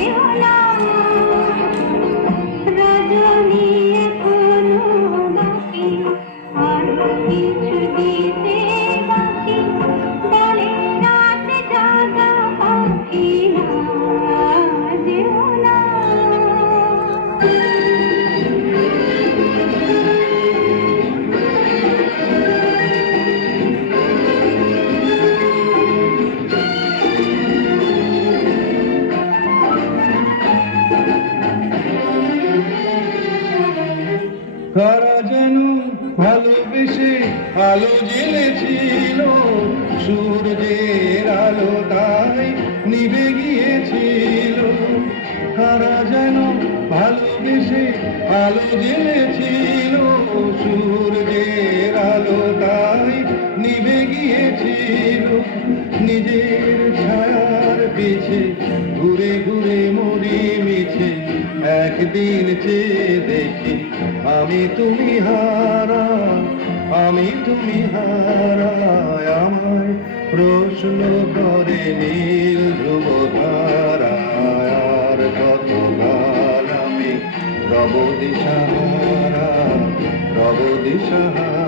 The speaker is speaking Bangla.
যেও না রজনী এখনো বাকি, আরো কিছু দিতে বাকি, ডালে রাতে জাগা পাখি না, যেও না। কারা যেন ভালোবেসে আলো জ্বেলেছিল, সূর্যের আলো তাই নিভে গিয়েছিল। কারা যেন ভালোবেসে আলো জ্বেলেছিল, সূর্যের আলো তাই নিভে গিয়েছিল। নিজের ছায়ার পিছে ঘুরে ঘুরে মরি মিছে, একদিন চেয়ে দেখি আমি তুমি হারা, আমি তুমি হারা। আমায় প্রশ্ন করে নীল ধ্রুব ধারা, আর কতকাল আমি রব দিশাহারা, রব দিশাহারা।